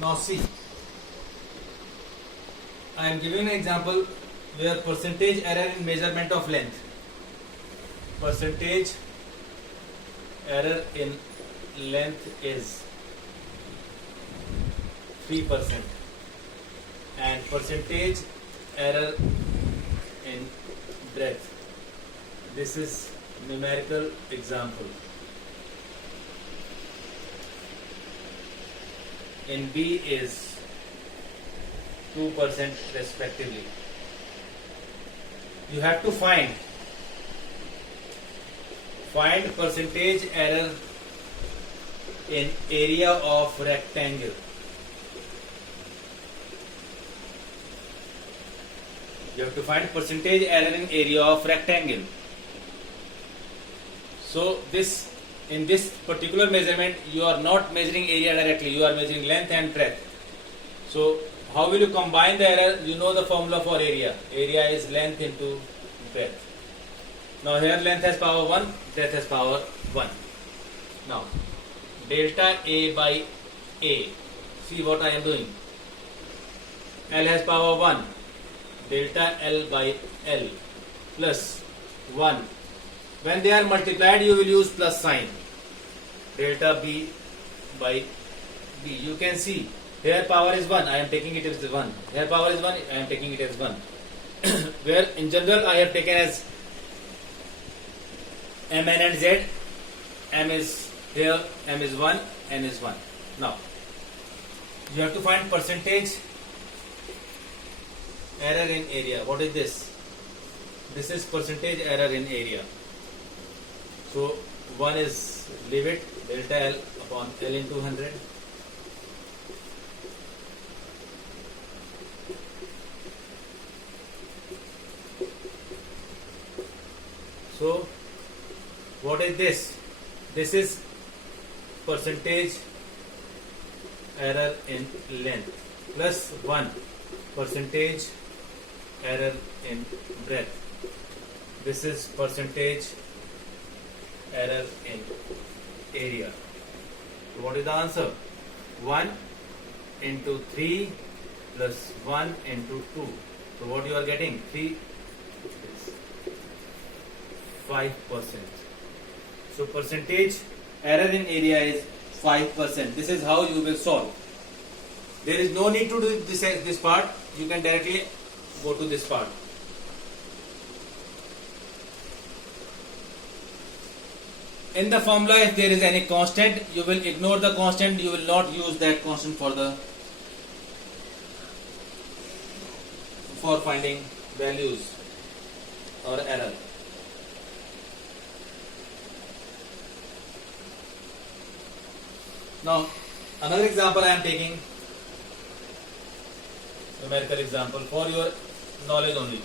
Now see, I am giving an example where percentage error in measurement of length. Percentage error in length is 3% and percentage error in breadth. This is numerical example. In B is 2% respectively. You have to find percentage error in area of rectangle. You have to find percentage error in area of rectangle. So in this particular measurement, you are not measuring area directly, you are measuring length and breadth. So how will you combine the error? You know the formula for area. Area is length into breadth. Now here length has power 1, breadth has power 1. Now delta A by A. See what I am doing. L has power 1. Delta L by L plus 1. When they are multiplied, you will use plus sign. Delta B by B. You can see here power is 1. I am taking it as 1. Here power is 1. I am taking it as 1. Where in general I have taken as M, N and Z. M is here. M is 1. N is 1. Now you have to find percentage error in area. What is this? This is percentage error in area. So 1 is, leave it, delta L upon L into 100. So what is this? This is percentage error in length plus 1 percentage error in breadth. This is percentage error in area. So what is the answer? 1 into 3 plus 1 into 2. So what you are getting? 3 is 5%. So percentage error in area is 5%. This is how you will solve. There is no need to do this part. You can directly go to this part. In the formula, if there is any constant, you will ignore the constant. You will not use that constant for finding values or error. Now, another example I am taking, numerical example for your knowledge only.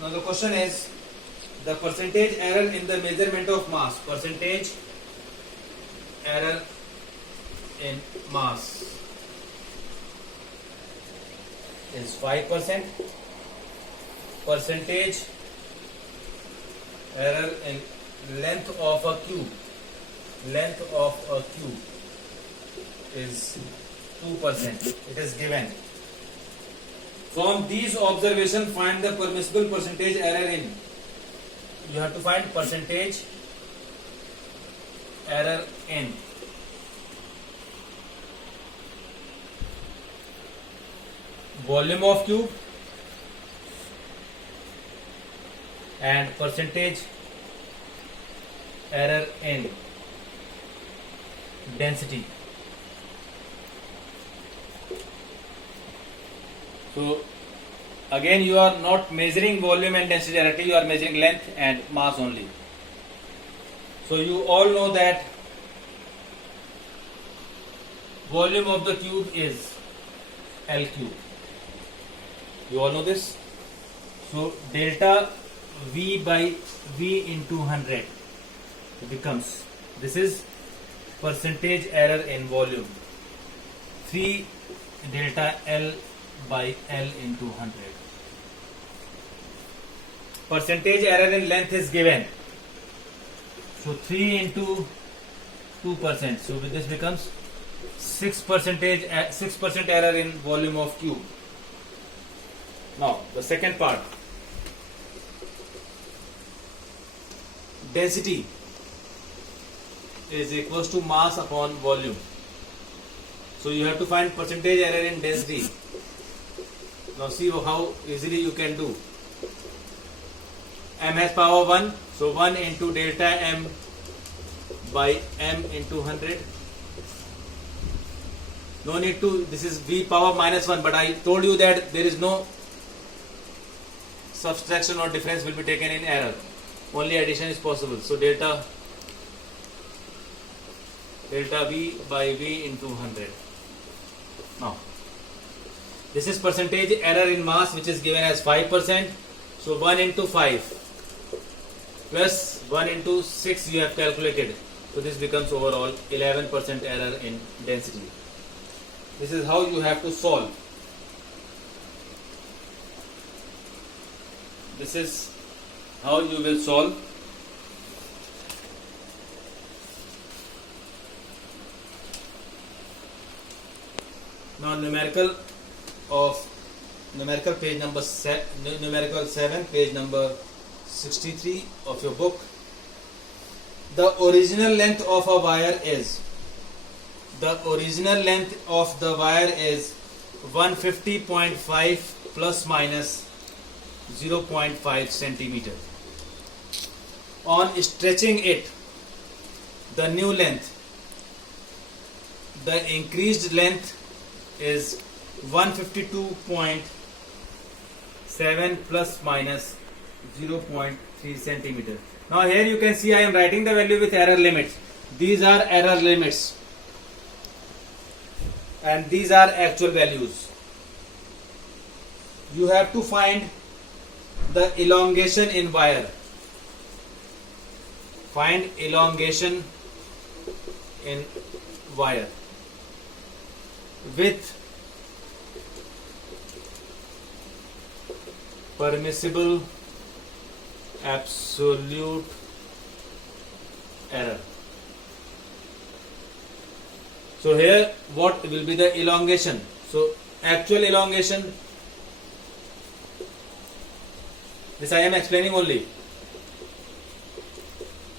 Now the question is the percentage error in the measurement of mass. Percentage error in mass is 5%. Percentage error in length of a cube. Length of a cube is 2%. It is given. From these observations, find the permissible percentage error in. You have to find percentage error in volume of cube and percentage error in density. So again, you are not measuring volume and density directly, you are measuring length and mass only. So you all know that volume of the cube is L cube. You all know this. So delta V by V into 100 becomes, this is percentage error in volume 3 delta L by L into 100. Percentage error in length is given. So 3 into 2%. So this becomes 6% error in volume of tube. Now the second part. Density is equals to mass upon volume. So you have to find percentage error in density. Now see how easily you can do. M has power 1, so 1 into delta M by M into 100. No need to, this is V power minus 1, but I told you that there is no subtraction or difference will be taken in error. Only addition is possible. So delta V by V into 100. Now, this is percentage error in mass, which is given as 5%. So 1 into 5 plus 1 into 6 you have calculated. So this becomes overall 11% error in density. This is how you have to solve. This is how you will solve. Now numerical page number numerical 7, page number 63 of your book. The original length of a wire is 150.5 plus minus 0.5 centimeter. On stretching it, the new length, the increased length is 152.7 plus minus 0.3 centimeter. Now here you can see I am writing the value with error limits. These are error limits and these are actual values. You have to find the elongation in wire. Find elongation in wire with permissible absolute error. So here what will be the elongation? So actual elongation, this I am explaining only.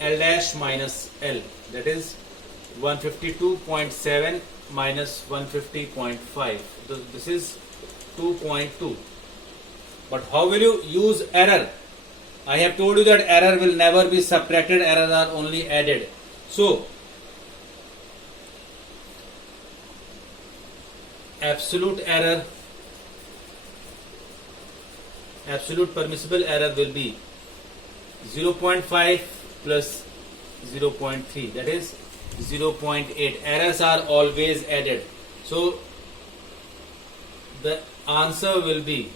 L dash minus L, that is 152.7 minus 150.5. This is 2.2. But how will you use error? I have told you that error will never be subtracted, errors are only added. So absolute error, absolute permissible error will be 0.5 plus 0.3, that is 0.8. Errors are always added. So the answer will be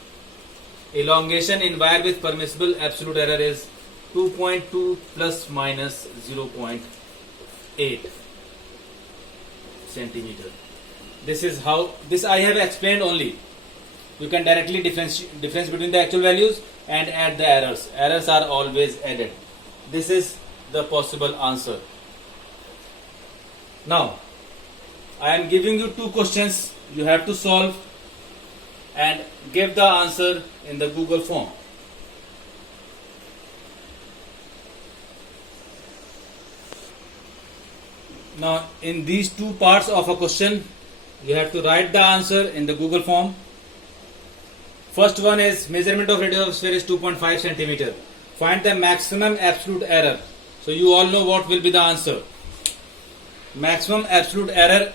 elongation in wire with permissible absolute error is 2.2 plus minus 0.8 centimeter. This is how, this I have explained only. You can directly difference between the actual values and add the errors. Errors are always added. This is the possible answer. Now, I am giving you two questions. You have to solve and give the answer in the Google form. Now, in these two parts of a question, you have to write the answer in the Google form. First one is measurement of radius of sphere is 2.5 centimeter. Find the maximum absolute error. So you all know what will be the answer. Maximum absolute error,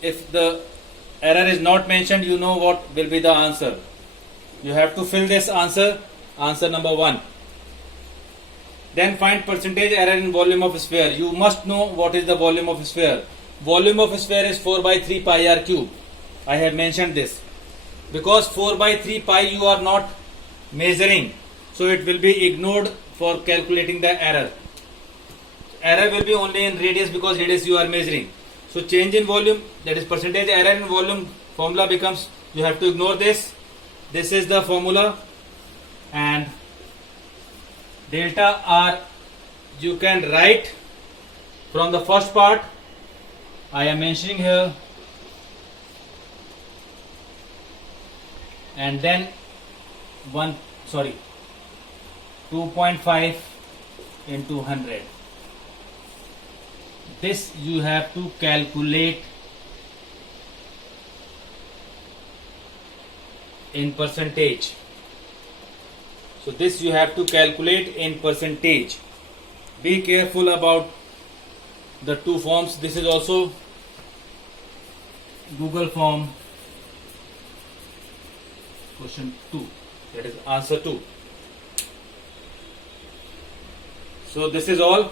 if the error is not mentioned, you know what will be the answer. You have to fill this answer, answer number 1. Then find percentage error in volume of sphere. You must know what is the volume of sphere. Volume of sphere is 4 by 3 pi r cube. I have mentioned this. Because 4 by 3 pi you are not measuring, so it will be ignored for calculating the error. error will be only in radius because radius you are measuring. So change in volume, that is percentage error in volume, formula becomes, you have to ignore this. This is the formula, and delta R you can write from the first part. I am mentioning here, and then 2.5 into 100. This you have to calculate in percentage. So this you have to calculate in percentage. Be careful about the two forms. This is also Google form question 2, that is answer 2. So this is all.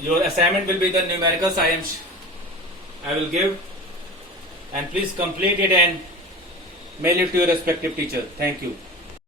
Your assignment will be the numericals I will give, and please complete it and mail it to your respective teacher. Thank you.